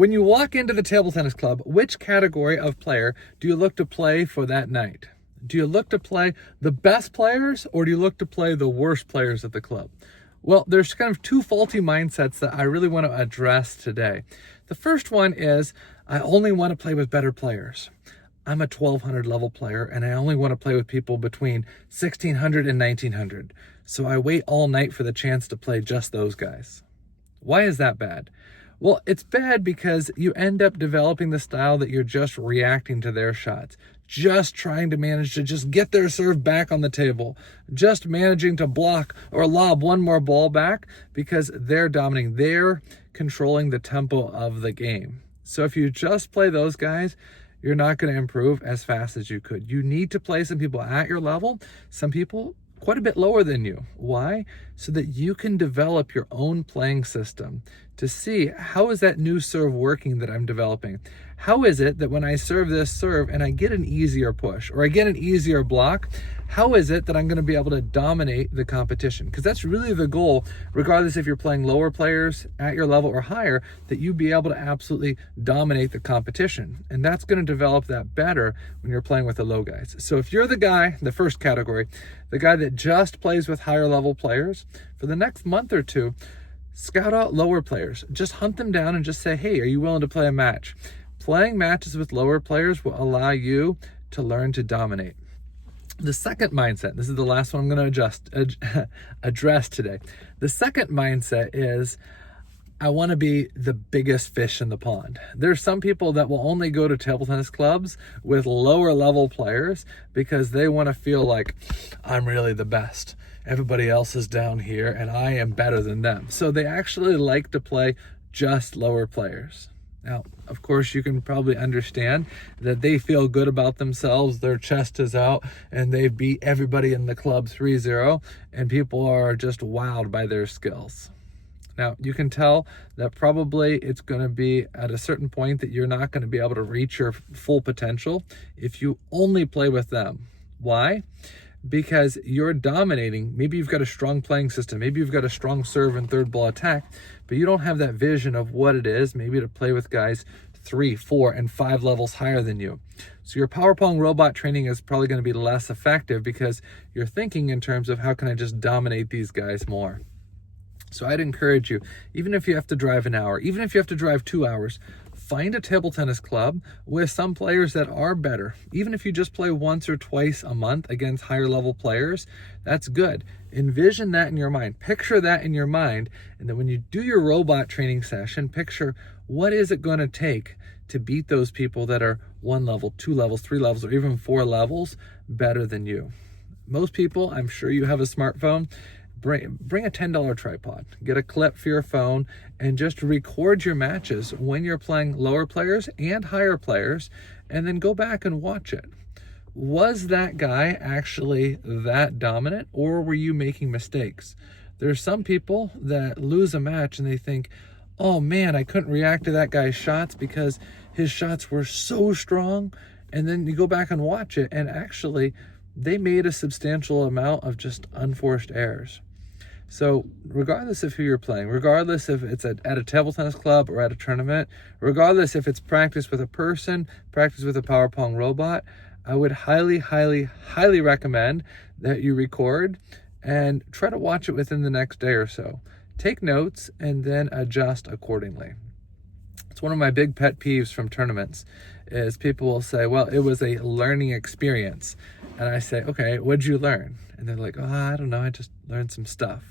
When you walk into the table tennis club, which category of player do you look to play for that night? Do you look to play the best players, or do you look to play the worst players at the club? Well, there's kind of two faulty mindsets that I really want to address today. The first one is, I only want to play with better players. I'm a 1200 level player and I only want to play with people between 1600 and 1900. So I wait all night for the chance to play just those guys. Why is that bad? Well, it's bad because you end up developing the style that you're just reacting to their shots, just trying to manage to just get their serve back on the table, just managing to block or lob one more ball back because they're dominating, they're controlling the tempo of the game. So if you just play those guys, you're not going to improve as fast as you could. You need to play some people at your level, some people quite a bit lower than you. Why? So that you can develop your own playing system to see, how is that new serve working that I'm developing? How is it that when I serve this serve and I get an easier push or I get an easier block, how is it that I'm going to be able to dominate the competition? Because that's really the goal, regardless if you're playing lower players at your level or higher, that you be able to absolutely dominate the competition. And that's going to develop that better when you're playing with the low guys. So if you're the guy, the first category, the guy that just plays with higher level players, for the next month or two, scout out lower players. Just hunt them down and just say, hey, are you willing to play a match? Playing matches with lower players will allow you to learn to dominate. The second mindset, this is the last one I'm going to address today. The second mindset is, I want to be the biggest fish in the pond. There's some people that will only go to table tennis clubs with lower level players because they want to feel like, I'm really the best. Everybody else is down here and I am better than them. So they actually like to play just lower players. Now, of course, you can probably understand that they feel good about themselves. Their chest is out and they beat everybody in the club 3-0, and people are just wowed by their skills. Now, you can tell that probably it's going to be at a certain point that you're not going to be able to reach your full potential if you only play with them. Why? Because you're dominating. Maybe you've got a strong playing system. Maybe you've got a strong serve and third ball attack, but you don't have that vision of what it is maybe to play with guys 3, 4, and 5 levels higher than you. So your power Pong robot training is probably going to be less effective because you're thinking in terms of, how can I just dominate these guys more? So I'd encourage you, even if you have to drive an hour, even if you have to drive 2 hours, find a table tennis club with some players that are better. Even if you just play once or twice a month against higher level players, that's good. Envision that in your mind. Picture that in your mind. And then when you do your robot training session, picture, what is it going to take to beat those people that are 1 level, 2 levels, 3 levels, or even 4 levels better than you. Most people, I'm sure you have a smartphone, bring a $10 tripod, get a clip for your phone, and just record your matches when you're playing lower players and higher players, and then go back and watch it. Was that guy actually that dominant, or were you making mistakes? There's some people that lose a match and they think, oh man, I couldn't react to that guy's shots because his shots were so strong. And then you go back and watch it, and actually they made a substantial amount of just unforced errors. So regardless of who you're playing, regardless if it's at a table tennis club or at a tournament, regardless if it's practice with a person, practice with a power Pong robot, I would highly, highly, highly recommend that you record and try to watch it within the next day or so. Take notes and then adjust accordingly. It's one of my big pet peeves from tournaments is people will say, well, it was a learning experience. And I say, okay, what'd you learn? And they're like, oh, I don't know, I just learned some stuff.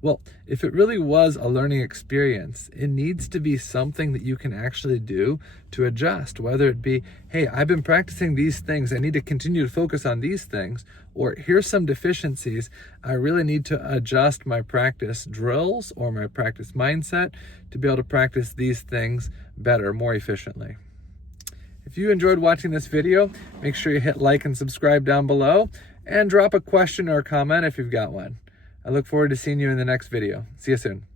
Well, if it really was a learning experience, it needs to be something that you can actually do to adjust, whether it be, hey, I've been practicing these things, I need to continue to focus on these things, or here's some deficiencies, I really need to adjust my practice drills or my practice mindset to be able to practice these things better, more efficiently. If you enjoyed watching this video, make sure you hit like and subscribe down below, and drop a question or a comment if you've got one. I look forward to seeing you in the next video. See you soon.